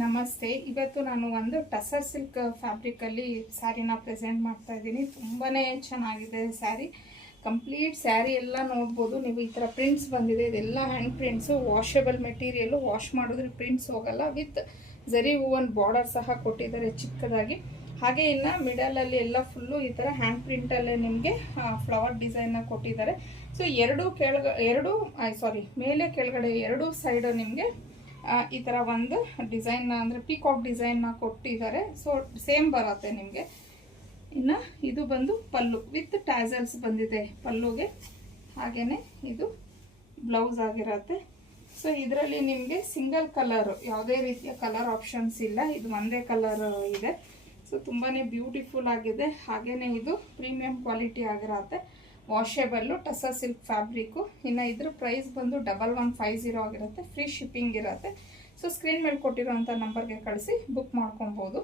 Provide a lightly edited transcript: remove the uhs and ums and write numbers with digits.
ನಮಸ್ತೆ. ಇವತ್ತು ನಾನು ಒಂದು ಟಸರ್ ಸಿಲ್ಕ್ ಫ್ಯಾಬ್ರಿಕಲ್ಲಿ ಸ್ಯಾರಿನ ಪ್ರೆಸೆಂಟ್ ಮಾಡ್ತಾ ಇದ್ದೀನಿ. ತುಂಬಾ ಚೆನ್ನಾಗಿದೆ ಸ್ಯಾರಿ. ಕಂಪ್ಲೀಟ್ ಸ್ಯಾರಿ ಎಲ್ಲ ನೋಡ್ಬೋದು ನೀವು. ಈ ಥರ ಪ್ರಿಂಟ್ಸ್ ಬಂದಿದೆ. ಇದೆಲ್ಲ hand prints, washable material. Wash ಮಾಡಿದ್ರೆ ಪ್ರಿಂಟ್ಸ್ ಹೋಗಲ್ಲ. ವಿತ್ ಝರಿ ಹೂವನ್ ಬಾರ್ಡರ್ ಸಹ ಕೊಟ್ಟಿದ್ದಾರೆ ಚಿಕ್ಕದಾಗಿ. ಹಾಗೆ ಇನ್ನು ಮಿಡಲಲ್ಲಿ ಎಲ್ಲ ಫುಲ್ಲು ಈ ಥರ ಹ್ಯಾಂಡ್ ಪ್ರಿಂಟಲ್ಲೇ ನಿಮಗೆ ಫ್ಲವರ್ ಡಿಸೈನ್ನ ಕೊಟ್ಟಿದ್ದಾರೆ. ಸೊ ಮೇಲೆ ಕೆಳಗಡೆ ಎರಡು ಸೈಡು ನಿಮಗೆ ಈ ಥರ ಒಂದು ಡಿಸೈನ್ನ ಅಂದರೆ ಪೀಕಾಕ್ ಡಿಸೈನ್ನ ಕೊಟ್ಟಿದ್ದಾರೆ. ಸೊ ಸೇಮ್ ಬರುತ್ತೆ ನಿಮಗೆ. ಇನ್ನು ಇದು ಬಂದು ಪಲ್ಲು ವಿತ್ ಟ್ಯಾಸಲ್ಸ್ ಬಂದಿದೆ ಪಲ್ಲುಗೆ. ಹಾಗೆಯೇ ಇದು ಬ್ಲೌಸ್ ಆಗಿರುತ್ತೆ. ಸೊ ಇದರಲ್ಲಿ ನಿಮಗೆ ಸಿಂಗಲ್ ಕಲರು, ಯಾವುದೇ ರೀತಿಯ ಕಲರ್ ಆಪ್ಷನ್ಸ್ ಇಲ್ಲ. ಇದು ಒಂದೇ ಕಲರ್ ಇದೆ. ಸೊ ತುಂಬಾ ಬ್ಯೂಟಿಫುಲ್ ಆಗಿದೆ. ಹಾಗೆಯೇ ಇದು ಪ್ರೀಮಿಯಂ ಕ್ವಾಲಿಟಿ ಆಗಿರುತ್ತೆ. ವಾಷೇಬಲ್ಲು ಟಸರ್ ಸಿಲ್ಕ್ ಫ್ಯಾಬ್ರಿಕ್ಕು. ಇನ್ನು ಇದ್ರ ಪ್ರೈಸ್ ಬಂದು 1150 ಆಗಿರುತ್ತೆ. ಫ್ರೀ ಶಿಪ್ಪಿಂಗ್ ಇರುತ್ತೆ. ಸೊ ಸ್ಕ್ರೀನ್ ಮೇಲೆ ಕೊಟ್ಟಿರೋಂಥ ನಂಬರ್ಗೆ ಕಳಿಸಿ ಬುಕ್ ಮಾಡ್ಕೊಬೋದು.